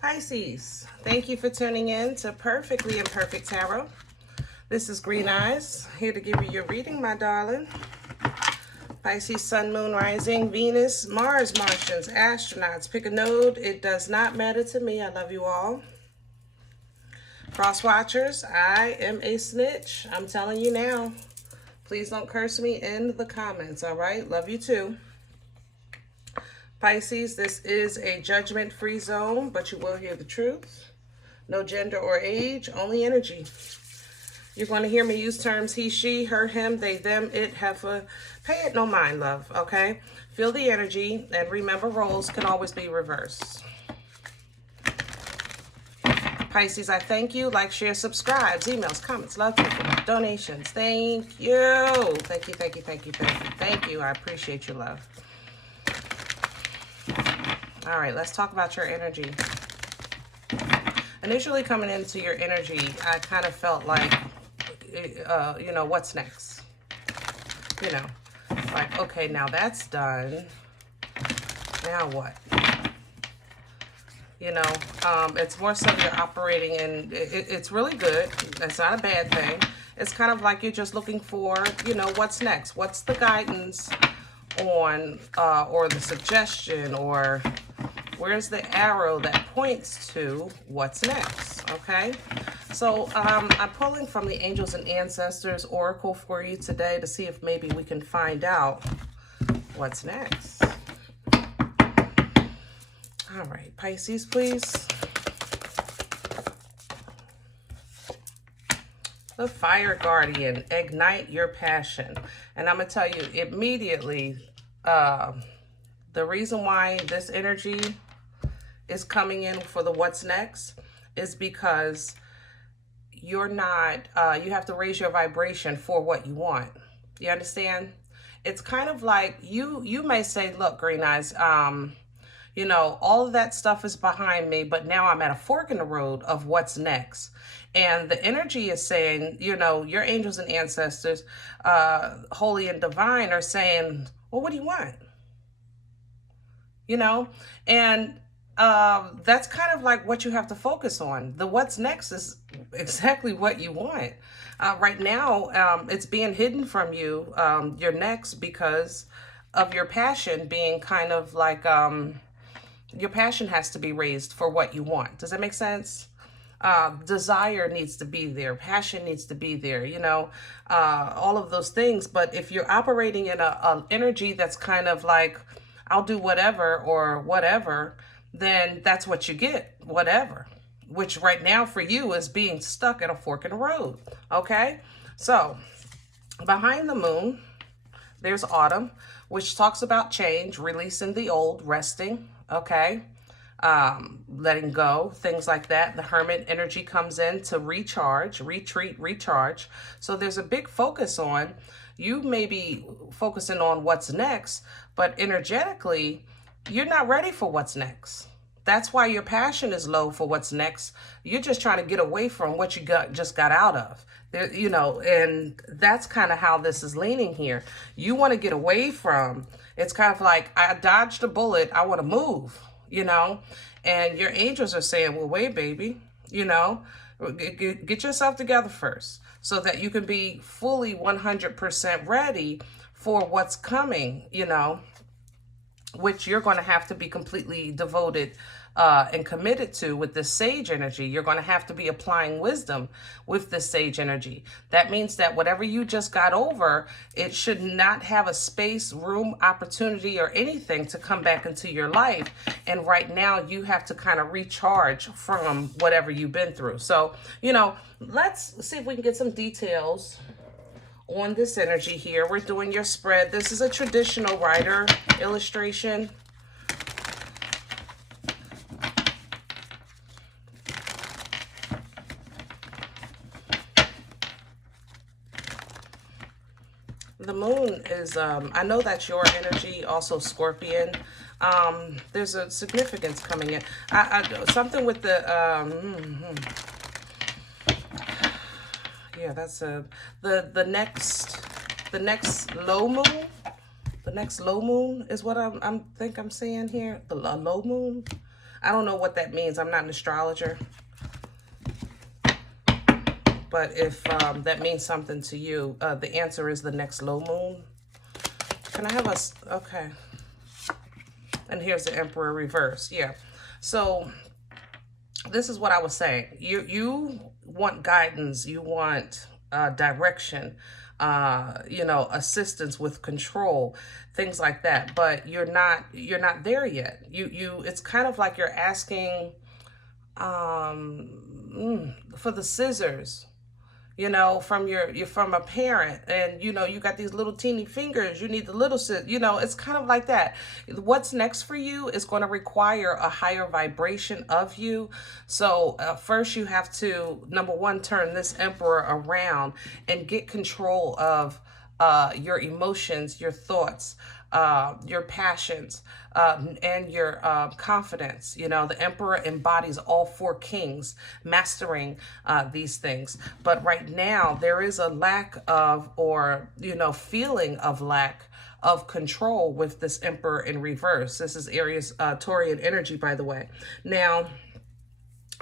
Pisces, thank you for tuning in to Perfectly Imperfect Tarot. This is Green Eyes, here to give you your reading, my darling. Pisces, Sun, Moon, Rising, Venus, Mars, Martians, astronauts. Pick a node. It does not matter to me. I love you all. Cross watchers, I am a snitch. I'm telling you now. Please don't curse me in the comments, all right? Love you too. Pisces, this is a judgment-free zone, but you will hear the truth. No gender or age, only energy. You're going to hear me use terms he, she, her, him, they, them, it, heifer. Pay it no mind, love, okay? Feel the energy, and remember roles can always be reversed. Pisces, I thank you. Like, share, subscribe, emails, comments, love, donations. Thank you. Thank you, thank you, thank you, thank you. Thank you. I appreciate your love. All right, let's talk about your energy. Initially coming into your energy, I kind of felt like, you know, what's next? You know, like, okay, now that's done. Now what? You know, it's more so you're operating in, it's really good. It's not a bad thing. It's kind of like you're just looking for, you know, what's next? What's the guidance on, or the suggestion, or where's the arrow that points to what's next, okay? So I'm pulling from the Angels and Ancestors Oracle for you today to see if maybe we can find out what's next. All right, Pisces, please. The Fire Guardian, ignite your passion. And I'm going to tell you immediately, the reason why this energy is coming in for the what's next is because you're not, you have to raise your vibration for what you want. You understand? It's kind of like you may say, look, Green Eyes, you know, all of that stuff is behind me, but now I'm at a fork in the road of what's next. And the energy is saying, you know, your angels and ancestors, holy and divine, are saying, well, what do you want? You know, and that's kind of like what you have to focus on. The what's next is exactly what you want. Right now, it's being hidden from you, your next, because of your passion being kind of like, your passion has to be raised for what you want. Does that make sense? Desire needs to be there. Passion needs to be there, you know, all of those things. But if you're operating in a energy that's kind of like, I'll do whatever or whatever, then that's what you get, whatever, which right now for you is being stuck at a fork in the road, okay? So behind the moon, there's autumn, which talks about change, releasing the old, resting, okay? Letting go, things like that. The Hermit energy comes in to recharge, retreat, recharge. So there's a big focus on, you may be focusing on what's next, but energetically, you're not ready for what's next. That's why your passion is low for what's next. You're just trying to get away from what you just got out of. There, you know, and that's kind of how this is leaning here. You want to get away from, it's kind of like, I dodged a bullet, I want to move, you know, and your angels are saying, well, wait, baby, you know, get yourself together first so that you can be fully 100% ready for what's coming, you know, which you're going to have to be completely devoted and committed to with this sage energy. You're going to have to be applying wisdom with this sage energy. That means that whatever you just got over, it should not have a space, room, opportunity, or anything to come back into your life. And right now you have to kind of recharge from whatever you've been through. So, you know, let's see if we can get some details on this energy here. We're doing your spread. This is a traditional Rider illustration. The moon is, I know that's your energy, also Scorpion. There's a significance coming in. Something with the, yeah, that's the next low moon. The next low moon is what I'm saying here. The low moon. I don't know what that means. I'm not an astrologer. But if that means something to you, the answer is the next low moon. Can I have a... Okay. And here's the Emperor reverse. Yeah. So this is what I was saying. You want guidance. You want direction. You know, assistance with control, things like that. But you're not there yet. It's kind of like you're asking for the scissors, you know, from from a parent, and you know, you got these little teeny fingers, you need the little, you know, it's kind of like that. What's next for you is going to require a higher vibration of you. So first you have to, number one, turn this Emperor around and get control of your emotions, your thoughts, your passions, and your confidence. You know, the Emperor embodies all four kings, mastering these things. But right now, there is a lack of, or, you know, feeling of lack of control with this Emperor in reverse. This is Aries Taurian energy, by the way. Now,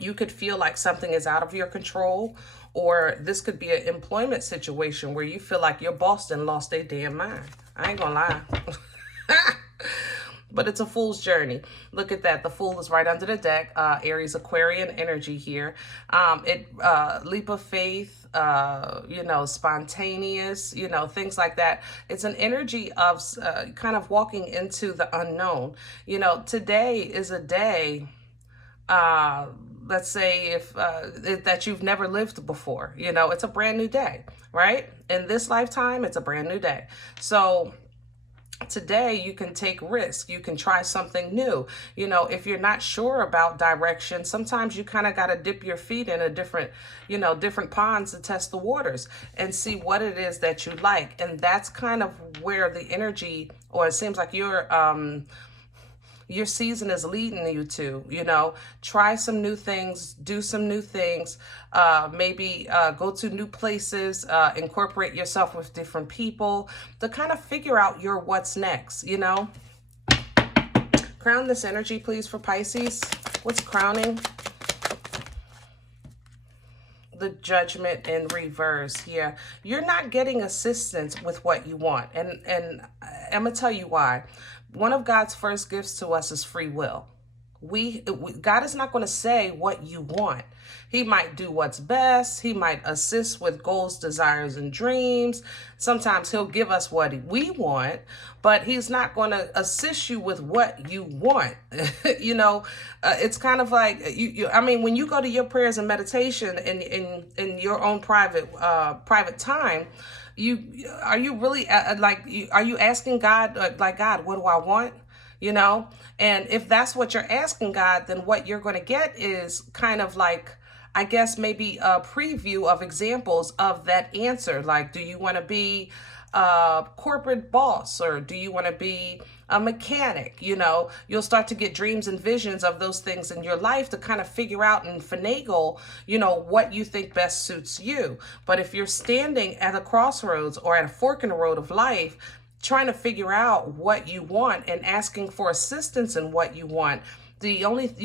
you could feel like something is out of your control, or this could be an employment situation where you feel like your boss done lost their damn mind. I ain't gonna lie. But it's a fool's journey. Look at that. The Fool is right under the deck. Aries Aquarian energy here. Leap of faith, you know, spontaneous, you know, things like that. It's an energy of kind of walking into the unknown. You know, today is a day, let's say if that you've never lived before. You know, it's a brand new day, right? In this lifetime, it's a brand new day. So today you can take risk. You can try something new. You know, if you're not sure about direction, sometimes you kind of got to dip your feet in a different, you know, different ponds to test the waters and see what it is that you like. And that's kind of where the energy, or it seems like your season is leading you to, you know, try some new things, do some new things, maybe go to new places, incorporate yourself with different people to kind of figure out your what's next, you know. Crown this energy, please, for Pisces. What's crowning? The Judgment in reverse. Yeah, you're not getting assistance with what you want. And I'm going to tell you why. One of God's first gifts to us is free will. God is not going to say what you want. He might do what's best. He might assist with goals, desires, and dreams. Sometimes he'll give us what we want, but he's not going to assist you with what you want. You know, it's kind of like, I mean, when you go to your prayers and meditation in your own private time, are you really are you asking God, like, God, what do I want? You know, and if that's what you're asking God, then what you're going to get is kind of like, I guess, maybe a preview of examples of that answer. Like, do you want to be a corporate boss, or do you want to be a mechanic? You know, you'll start to get dreams and visions of those things in your life to kind of figure out and finagle, you know, what you think best suits you. But if you're standing at a crossroads or at a fork in the road of life, trying to figure out what you want and asking for assistance in what you want, you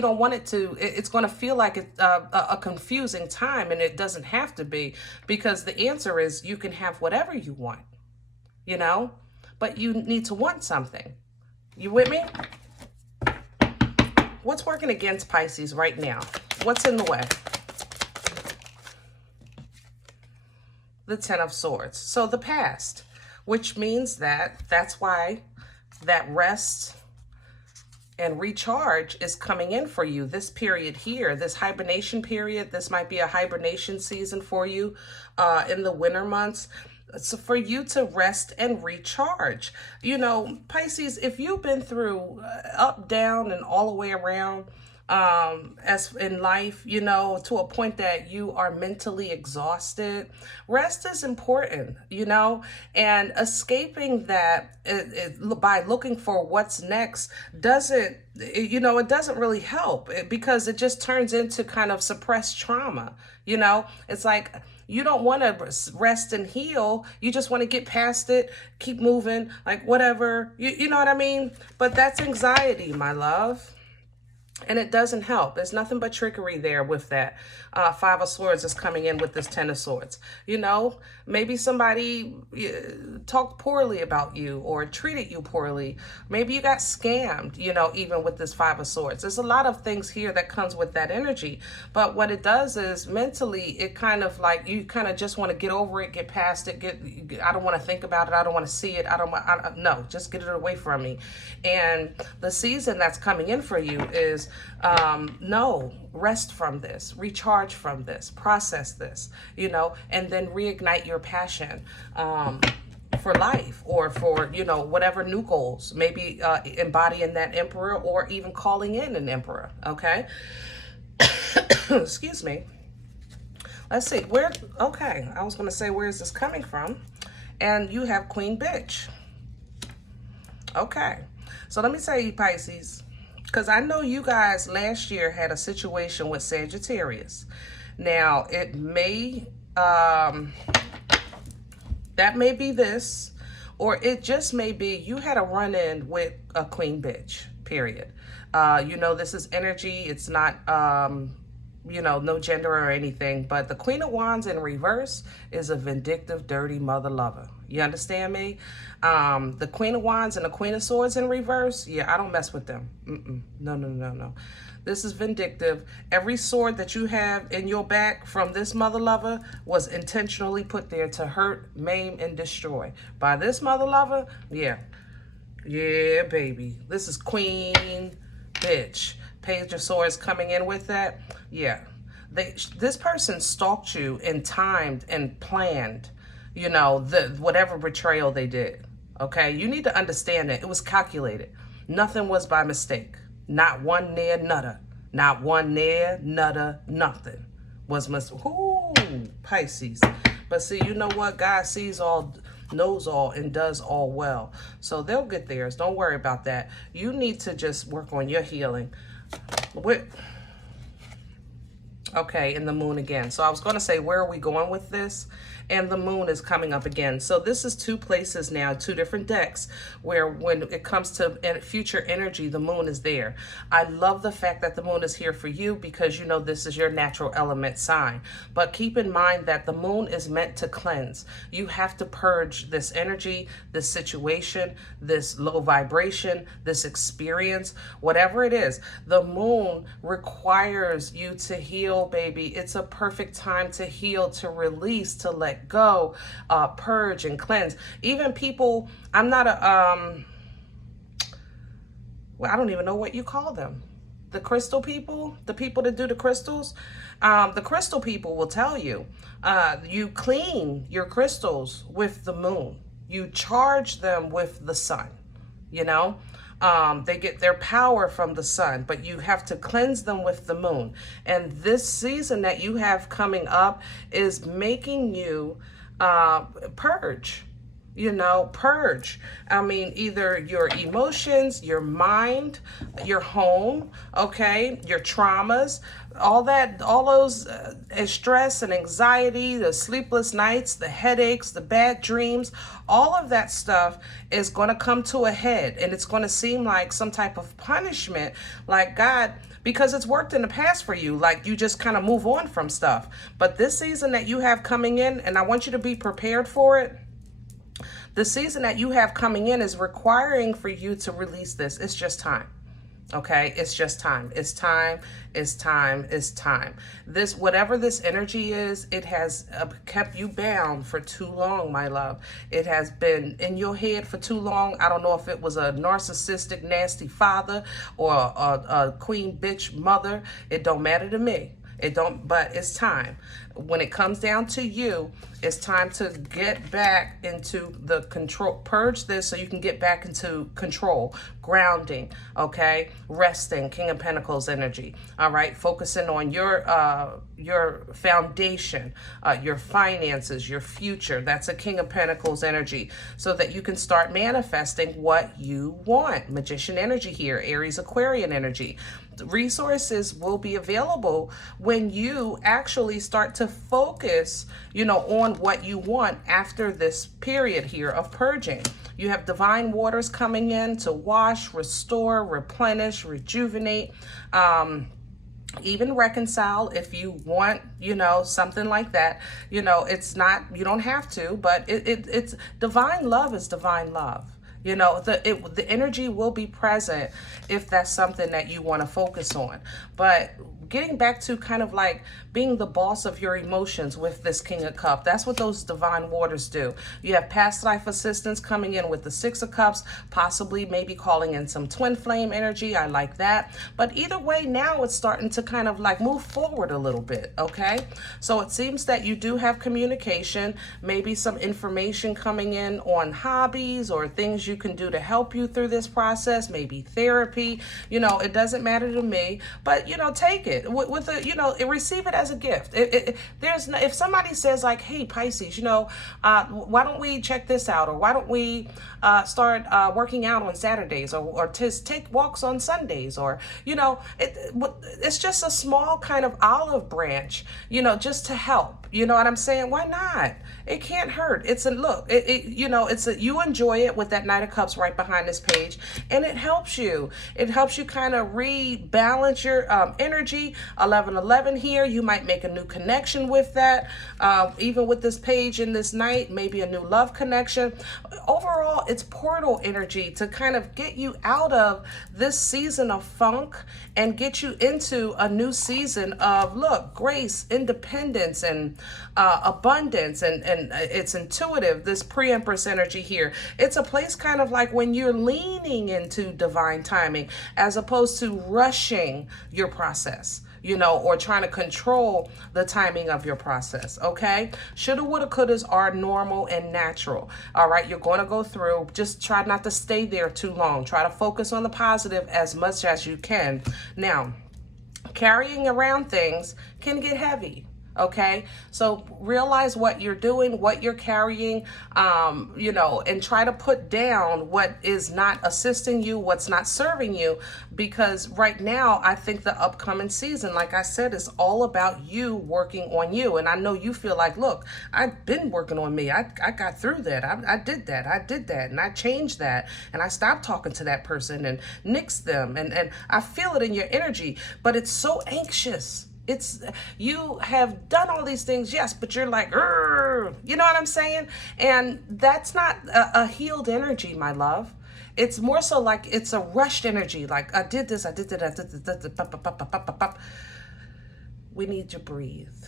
don't want it to, it's going to feel like it's a confusing time, and it doesn't have to be, because the answer is you can have whatever you want, you know, but you need to want something. You with me? What's working against Pisces right now? What's in the way? The Ten of Swords. So the past, which means that's why that rest and recharge is coming in for you this period here, this hibernation period. This might be a hibernation season for you in the winter months. So for you to rest and recharge. You know, Pisces, if you've been through up, down, and all the way around, as in life, you know, to a point that you are mentally exhausted, rest is important, you know, and escaping that by looking for what's next doesn't, you know, it doesn't really help, because it just turns into kind of suppressed trauma. You know, it's like, you don't want to rest and heal. You just want to get past it, keep moving, like whatever, you know what I mean? But that's anxiety, my love. And it doesn't help. There's nothing but trickery there with that. Five of Swords is coming in with this Ten of Swords. You know, maybe somebody talked poorly about you or treated you poorly. Maybe you got scammed, you know, even with this Five of Swords. There's a lot of things here that comes with that energy. But what it does is mentally, it kind of like, you kind of just want to get over it, get past it. I don't want to think about it. I don't want to see it. No, just get it away from me. And the season that's coming in for you is, no, rest from this, recharge from this, process this, you know, and then reignite your passion for life, or for, you know, whatever new goals, maybe embodying that Emperor, or even calling in an Emperor. Okay. Excuse me. Let's see where. Okay, I was going to say, where is this coming from? And you have Queen Bitch. Okay, so let me tell you, Pisces, because I know you guys last year had a situation with Sagittarius. Now, it may, that may be this, or it just may be you had a run-in with a Queen Bitch, period. You know, this is energy. It's not, you know, no gender or anything, but the Queen of Wands in reverse is a vindictive, dirty mother lover. You understand me? The Queen of Wands and the Queen of Swords in reverse, yeah, I don't mess with them. No, no, no, no. This is vindictive. Every sword that you have in your back from this mother lover was intentionally put there to hurt, maim, and destroy. By this mother lover, yeah. Yeah, baby. This is Queen Bitch. Page of Swords coming in with that. Yeah. This person stalked you and timed and planned, you know, whatever betrayal they did. Okay? You need to understand that it was calculated. Nothing was by mistake. Not one near nutter. Not one near nutter nothing was Pisces. But see, you know what? God sees all, knows all, and does all well. So they'll get theirs. Don't worry about that. You need to just work on your healing. Okay, and the moon again. So I was going to say, where are we going with this? And the moon is coming up again. So this is two places now, two different decks, where when it comes to future energy, the moon is there. I love the fact that the moon is here for you, because you know this is your natural element sign. But keep in mind that the moon is meant to cleanse. You have to purge this energy, this situation, this low vibration, this experience, whatever it is. The moon requires you to heal, baby. It's a perfect time to heal, to release, to let go, purge and cleanse. Even people, I'm not a, well, I don't even know what you call them. The crystal people, the people that do the crystals, the crystal people will tell you, you clean your crystals with the moon. You charge them with the sun, you know? They get their power from the sun, but you have to cleanse them with the moon. And this season that you have coming up is making you purge. You know, purge. I mean, either your emotions, your mind, your home, okay, your traumas, all that, all those stress and anxiety, the sleepless nights, the headaches, the bad dreams, all of that stuff is going to come to a head, and it's going to seem like some type of punishment, like God, because it's worked in the past for you, like you just kind of move on from stuff. But this season that you have coming in, and I want you to be prepared for it, the season that you have coming in is requiring for you to release this. It's just time. Okay, it's just time. It's time. It's time. It's time. This, whatever this energy is, it has kept you bound for too long, my love. It has been in your head for too long. I don't know if it was a narcissistic, nasty father or a queen bitch mother. It don't matter to me. It don't, but it's time. When it comes down to you, it's time to get back into the control, purge this so you can get back into control, grounding, okay? Resting, King of Pentacles energy, all right? Focusing on your foundation, your finances, your future. That's a King of Pentacles energy, so that you can start manifesting what you want. Magician energy here, Aries, Aquarian energy. Resources will be available when you actually start to to focus, you know, on what you want after this period here of purging. You have divine waters coming in to wash, restore, replenish, rejuvenate, even reconcile if you want, you know, something like that. You know, it's not, you don't have to, but it's divine love is divine love. You know, the energy will be present if that's something that you want to focus on. But getting back to kind of like being the boss of your emotions with this King of Cups, that's what those divine waters do. You have past life assistance coming in with the Six of Cups, possibly maybe calling in some twin flame energy. I like that. But either way, now it's starting to kind of like move forward a little bit, okay? So it seems that you do have communication, maybe some information coming in on hobbies or things you can do to help you through this process, maybe therapy. You know, it doesn't matter to me, but, you know, take it with a, you know, receive it as a gift. There's no, if somebody says like, hey, Pisces, you know, why don't we check this out? Or why don't we start working out on Saturdays, or just take walks on Sundays? Or, you know, it's just a small kind of olive branch, you know, just to help. You know what I'm saying? Why not? It can't hurt. It's a look, you know, it's a, you enjoy it with that Knight of Cups right behind this page, and it helps you. It helps you kind of rebalance your energy. 1111 here, you might make a new connection with that. Even with this page in this night, maybe a new love connection. Overall, it's portal energy to kind of get you out of this season of funk and get you into a new season of, look, grace, independence, and abundance, and it's intuitive, this pre-empress energy here. It's a place kind of like when you're leaning into divine timing as opposed to rushing your process, you know, or trying to control the timing of your process, okay? Shoulda, woulda, couldas are normal and natural, all right? You're going to go through. Just try not to stay there too long. Try to focus on the positive as much as you can. Now, carrying around things can get heavy. Okay, so realize what you're doing, what you're carrying, you know, and try to put down what is not assisting you, what's not serving you, because right now, I think the upcoming season, like I said, is all about you working on you. And I know you feel like, look, I've been working on me. I got through that. I did that, and I changed that, and I stopped talking to that person and nixed them, and I feel it in your energy, but it's so anxious. It's, you have done all these things, yes, but you're like, you know what I'm saying? And that's not a healed energy, my love. It's more so like it's a rushed energy. Like, I did this, I did that. We need to breathe,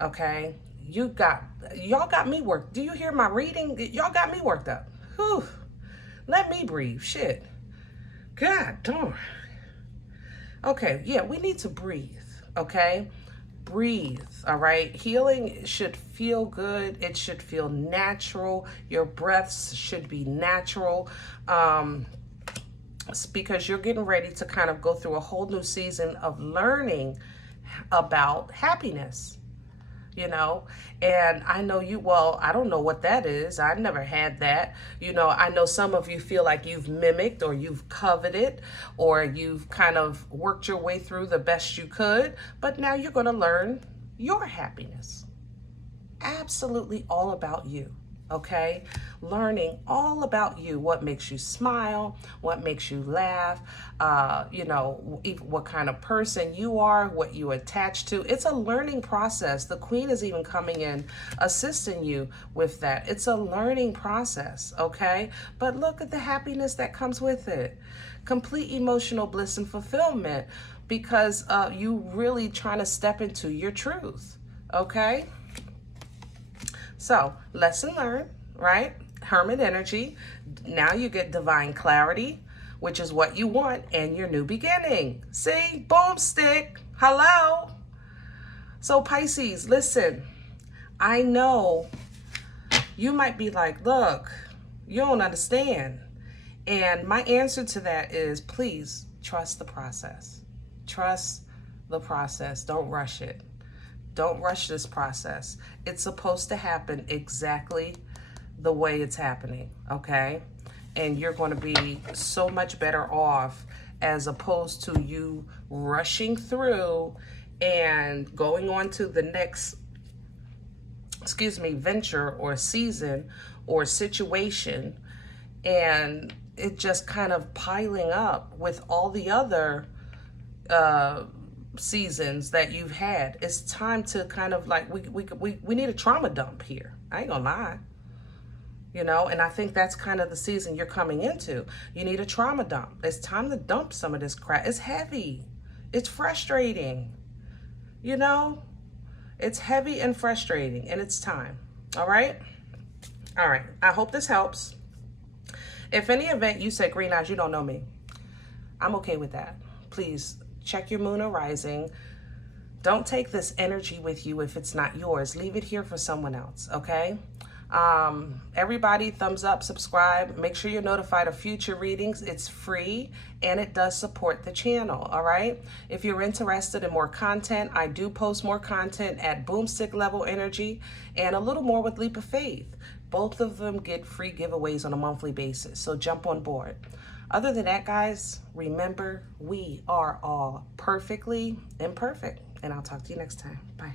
okay? Y'all got me worked. Do you hear my reading? Y'all got me worked up. Whew. Let me breathe, shit. God darn. Okay, yeah, we need to breathe. Okay, breathe. All right, healing should feel good. It should feel natural. Your breaths should be natural, because you're getting ready to kind of go through a whole new season of learning about happiness, you know. And I know you, well, I don't know what that is. I never had that. You know, I know some of you feel like you've mimicked, or you've coveted, or you've kind of worked your way through the best you could, but now you're going to learn your happiness. Absolutely all about you. Okay, learning all about you, what makes you smile, what makes you laugh, you know, what kind of person you are, what you attach to. It's a learning process. The Queen is even coming in, assisting you with that. It's a learning process, okay? But look at the happiness that comes with it. Complete emotional bliss and fulfillment, because you really trying to step into your truth, okay? So, lesson learned, right? Hermit energy. Now you get divine clarity, which is what you want, and your new beginning. See? Boomstick. Hello? So, Pisces, listen. I know you might be like, look, you don't understand. And my answer to that is, please trust the process. Trust the process. Don't rush it. Don't rush this process. It's supposed to happen exactly the way it's happening, okay? And you're going to be so much better off as opposed to you rushing through and going on to the next venture or season or situation, and it just kind of piling up with all the other seasons that you've had. It's time to kind of like, we need a trauma dump here. I ain't gonna lie. You know, and I think that's kind of the season you're coming into. You need a trauma dump. It's time to dump some of this crap. It's heavy. It's frustrating. You know, it's heavy and frustrating, and it's time. All right? All right. I hope this helps. If any event you said, Green Eyes, you don't know me, I'm okay with that. Please check your moon or rising. Don't take this energy with you if it's not yours. Leave it here for someone else, okay? Everybody, thumbs up, subscribe. Make sure you're notified of future readings. It's free and it does support the channel. All right. If you're interested in more content, I do post more content at Boomstick Level Energy and a little more with Leap of Faith. Both of them get free giveaways on a monthly basis. So jump on board. Other than that, guys, remember, we are all perfectly imperfect. And I'll talk to you next time. Bye.